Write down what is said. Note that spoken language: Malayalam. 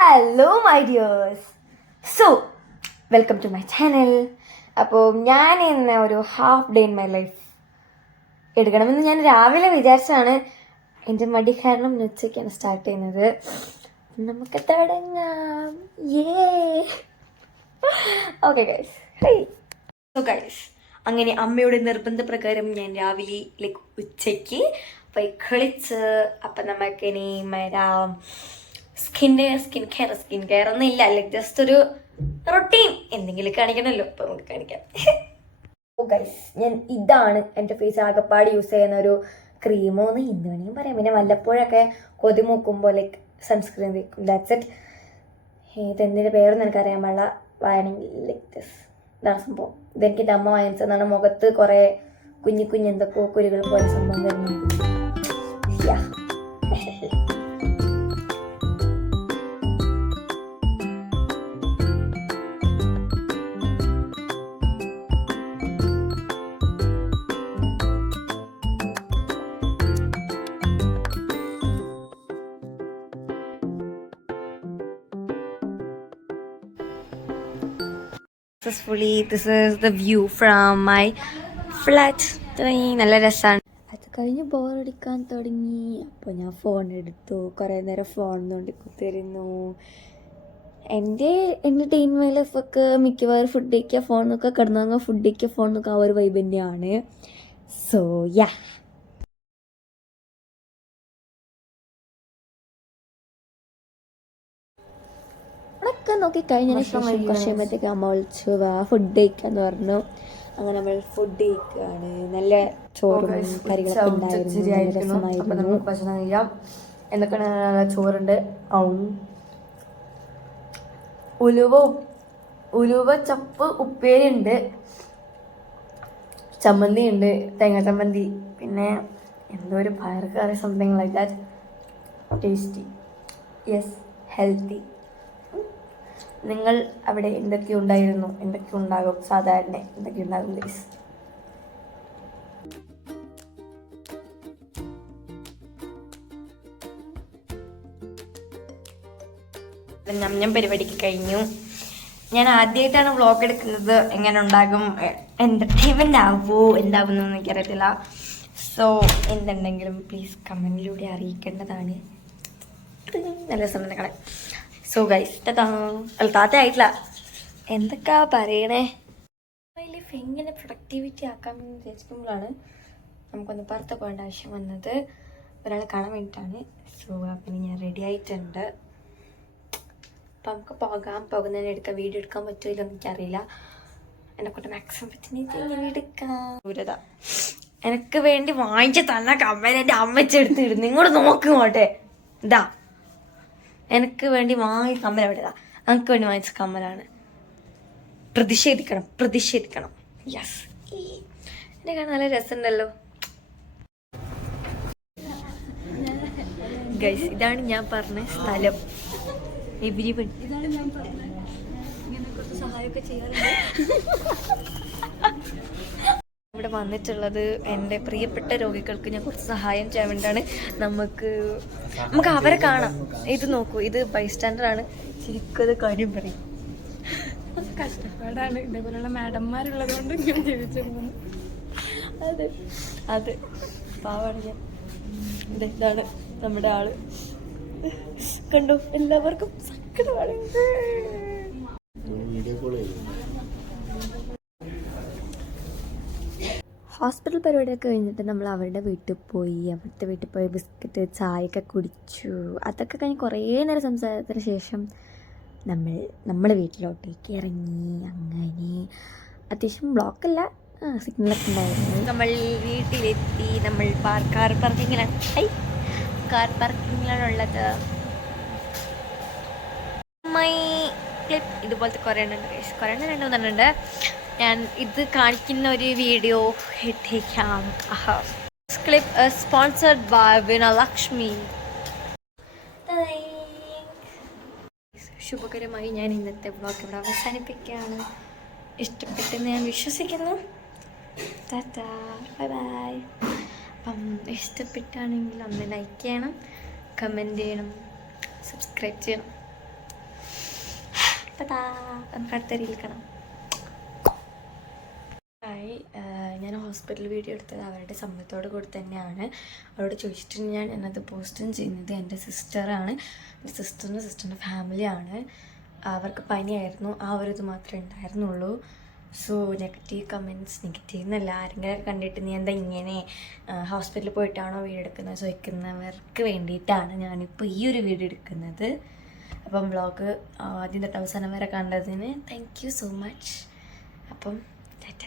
Hello my dears. So welcome to my channel. അപ്പോൾ ഞാൻ ഇന്ന് ഒരു half day in my life എടുക്കണമെന്ന് ഞാൻ രാവിലെ വിചാരിച്ചാണ്. എൻ്റെ മടി കാരണം ഉച്ചയ്ക്കാണ് സ്റ്റാർട്ട് ചെയ്യുന്നത്. നമുക്ക് തുടങ്ങാം. Okay guys. സോ ഗൈസ്, അങ്ങനെ അമ്മയുടെ നിർബന്ധപ്രകാരം ഞാൻ രാവിലെ ഉച്ചയ്ക്ക് പോയി കളിച്ച്. അപ്പം നമുക്കിനി വരാം സ്കിൻ കെയർ ഒന്നും ഇല്ല, ജസ്റ്റ് ഒരു റൊട്ടീൻ എന്തെങ്കിലും കാണിക്കണമല്ലോ. അപ്പം നമുക്ക് കാണിക്കാം. ഓ ഗൈസ്, ഞാൻ ഇതാണ് എൻ്റെ ഫേസ് ആകെപ്പാട് യൂസ് ചെയ്യുന്ന ഒരു ക്രീമോ എന്ന് ഇന്ന് വേണമെങ്കിൽ പറയാം. പിന്നെ വല്ലപ്പോഴൊക്കെ കൊതി മൂക്കുമ്പോൾ സൺസ്ക്രീൻ തേക്കും. That's it. ഇതെന്തിൻ്റെ പേരൊന്നും എനിക്കറിയാൻ പാടില്ല. വായണെങ്കിൽ ഇതാണ് സംഭവം. ഇതെനിക്ക് എൻ്റെ അമ്മ വാങ്ങിച്ചതാണ്. മുഖത്ത് കുറേ കുഞ്ഞു എന്തൊക്കെയോ കുരുകൾ പോലെ സംഭവം വരുന്നുണ്ട്. Successfully, this is the view from my flat. നല്ല രസമാണ്. അത് കഴിഞ്ഞ് ബോറടിക്കാൻ തുടങ്ങി. അപ്പോൾ ഞാൻ ഫോൺ എടുത്തു. കുറേ നേരം ഫോൺ നോണ്ടി കുത്തിരുന്നു. എൻ്റെ എൻ്റർടൈൻമെൻറ്റ് ലൈഫൊക്കെ മിക്കവാറും ഫുഡ് കഴിക്കുക, ഫോൺ നോക്കുക, കിടന്നുറങ്ങുക, ഫുഡ് കഴിക്കുക, ഫോൺ നോക്കുക, ആ ഒരു വൈബ് തന്നെയാണ്. സോ യാ, ഒക്കെ നോക്കി കഴിഞ്ഞതിന് ശേഷം കുറച്ച് കഴിയുമ്പോഴത്തേക്ക് അമ്മ വിളിച്ചു ഫുഡ് കഴിക്കാന്ന് പറഞ്ഞു. അങ്ങനെ നമ്മൾ ഫുഡ് കഴിക്കുകയാണ്. നല്ല ചോറും കറികളൊക്കെ ഉണ്ടായിരുന്നു. ഭക്ഷണം കഴിക്കാം. എന്തൊക്കെയാണ്? ചോറുണ്ട്, ഉലുവ ചപ്പ് ഉപ്പേരി ഉണ്ട്, ചമ്മന്തി ഉണ്ട്, തേങ്ങ ചമ്മന്തി, പിന്നെ എന്തോ ഒരു പയർക്കറി, something like that. Tasty, yes, healthy. നിങ്ങൾ അവിടെ എന്തൊക്കെ ഉണ്ടായിരുന്നു? എന്തൊക്കെ ഉണ്ടാകും? സാധാരണ എന്തൊക്കെ ഉണ്ടാകും ഗൈസ്? ഞാൻ പരിപാടിക്ക് കഴിഞ്ഞു. ഞാൻ ആദ്യമായിട്ടാണ് വ്ളോഗ് എടുക്കുന്നത്. എങ്ങനെ ഉണ്ടാകും, എൻ്റർടൈൻമെൻ്റ് ആകുമോ എന്താകുമെന്നൊന്നും എനിക്കറിയത്തില്ല. സോ എന്തുണ്ടെങ്കിലും പ്ലീസ് കമൻറ്റിലൂടെ അറിയിക്കേണ്ടതാണ്. നല്ല രസം കാണാൻ. സോ ഗൈസ്, താത്ത ആയിട്ടില്ല, എന്തൊക്കെയാ പറയണേ. ലൈഫ് എങ്ങനെ പ്രൊഡക്ടിവിറ്റി ആക്കാമെന്ന് വിചാരിക്കുമ്പോഴാണ് നമുക്കൊന്ന് പുറത്ത് പോകേണ്ട ആവശ്യം വന്നത്. ഒരാളെ കാണാൻ വേണ്ടിയിട്ടാണ്. സോ അപ്പം ഞാൻ റെഡി ആയിട്ടുണ്ട്. അപ്പം നമുക്ക് പോകുന്നതിന് എടുക്കാം. വീഡിയോ എടുക്കാൻ പറ്റുമല്ലോ എനിക്കറിയില്ല. എന്നെ കൊണ്ട് മാക്സിമം പറ്റുന്ന ഇങ്ങനെ എടുക്കാം. ദൂരത എനിക്ക് വേണ്ടി വാങ്ങിച്ച് തന്ന കമ്മൽ എൻ്റെ അമ്മച്ചെടുത്ത് ഇടുന്നു. ഇങ്ങോട്ട് നോക്കുമോട്ടെ. ഇതാ എനിക്ക് വേണ്ടി വാങ്ങിച്ച കമ്മൽ എവിടെതാ? എനിക്ക് വേണ്ടി വാങ്ങിച്ച കമ്മലാണ്. പ്രതിഷേധിക്കണം. യെസ്, എന്നെ കാണാൻ നല്ല രസമുണ്ടല്ലോ ഗൈസ്. ഇതാണ് ഞാൻ പറഞ്ഞ സ്ഥലം. എവരിവൺ സഹായമൊക്കെ ചെയ്യാറുണ്ട്. ഇവിടെ വന്നിട്ടുള്ളത് എൻ്റെ പ്രിയപ്പെട്ട രോഗികൾക്ക് ഞാൻ കുറച്ച് സഹായം ചെയ്യാൻ വേണ്ടിയിട്ടാണ്. നമുക്ക് അവരെ കാണാം. ഇത് നോക്കൂ, ഇത് ബൈസ്റ്റാൻഡറാണ്. ശരിക്കും അത് കാര്യം പറയും. കഷ്ടപ്പാടാണ്. ഇതേപോലെയുള്ള മാഡംമാരുള്ളത് കൊണ്ട് ഞാൻ ജീവിച്ചു പോകുന്നു. അതെ പാവാണ് ഞാൻ. ഇതാണ് നമ്മുടെ ആള്. കണ്ടോ, എല്ലാവർക്കും സങ്കടമാണ്. ഹോസ്പിറ്റൽ പരിപാടിയൊക്കെ കഴിഞ്ഞിട്ട് നമ്മൾ അവരുടെ വീട്ടിൽ പോയി ബിസ്ക്കറ്റ്, ചായയൊക്കെ കുടിച്ചു. അതൊക്കെ കഴിഞ്ഞ് കുറേ നേരം സംസാരത്തിന് ശേഷം നമ്മൾ വീട്ടിലോട്ടേക്ക് ഇറങ്ങി. അങ്ങനെ അത്യാവശ്യം ബ്ലോക്കല്ല, സിഗ്നലൊക്കെ ഉണ്ടായിരുന്നു. നമ്മൾ വീട്ടിലെത്തി. നമ്മൾ കാർ പാർക്കിങ്ങിലാണുള്ളത്. ക്ലിപ്പ് ഇതുപോലത്തെ കുറേ എണ്ണുണ്ട്. ഞാൻ ഇത് കാണിക്കുന്ന ഒരു വീഡിയോ ഇട്ടേക്കാം. Clip sponsored by Vinalakshmi. ശുഭകരമായി ഞാൻ ഇന്നത്തെ വ്ളോഗ് ഇവിടെ അവസാനിപ്പിക്കുകയാണ്. ഇഷ്ടപ്പെട്ടെന്ന് ഞാൻ വിശ്വസിക്കുന്നു. Bye bye. അപ്പം ഇഷ്ടപ്പെട്ടാണെങ്കിൽ ഒന്ന് ലൈക്ക് ചെയ്യണം, കമൻറ്റ് ചെയ്യണം, സബ്സ്ക്രൈബ് ചെയ്യണം. അപ്പോൾ നമുക്ക് അടുത്ത റീൽ കാണാം. ഹായ്, ഞാൻ ഹോസ്പിറ്റൽ വീഡിയോ എടുത്തത് അവരുടെ സമ്മതത്തോട് കൂടി തന്നെയാണ്. അവരോട് ചോദിച്ചിട്ട് ഞാനത് പോസ്റ്റും ചെയ്യുന്നത് എൻ്റെ സിസ്റ്ററാണ്. എൻ്റെ സിസ്റ്ററിൻ്റെ ഫാമിലിയാണ്. അവർക്ക് പനിയായിരുന്നു, ആ ഒരു ഇത് മാത്രമേ ഉണ്ടായിരുന്നുള്ളൂ. സോ നെഗറ്റീവ് കമൻറ്റ്സ്, നെഗറ്റീവ് എന്നല്ല, ആരെങ്കിലും കണ്ടിട്ട് നീ എന്താ ഇങ്ങനെ ഹോസ്പിറ്റലിൽ പോയിട്ടാണോ വീഡിയോ എടുക്കുന്നത് ചോദിക്കുന്നവർക്ക് വേണ്ടിയിട്ടാണ് ഞാനിപ്പോൾ ഈ ഒരു വീഡിയോ എടുക്കുന്നത്. അപ്പം വ്ളോഗ് ആദ്യം തൊട്ട് അവസാനം വരെ കണ്ടതിന് താങ്ക് യു സോ മച്ച്. അപ്പം ടാറ്റ.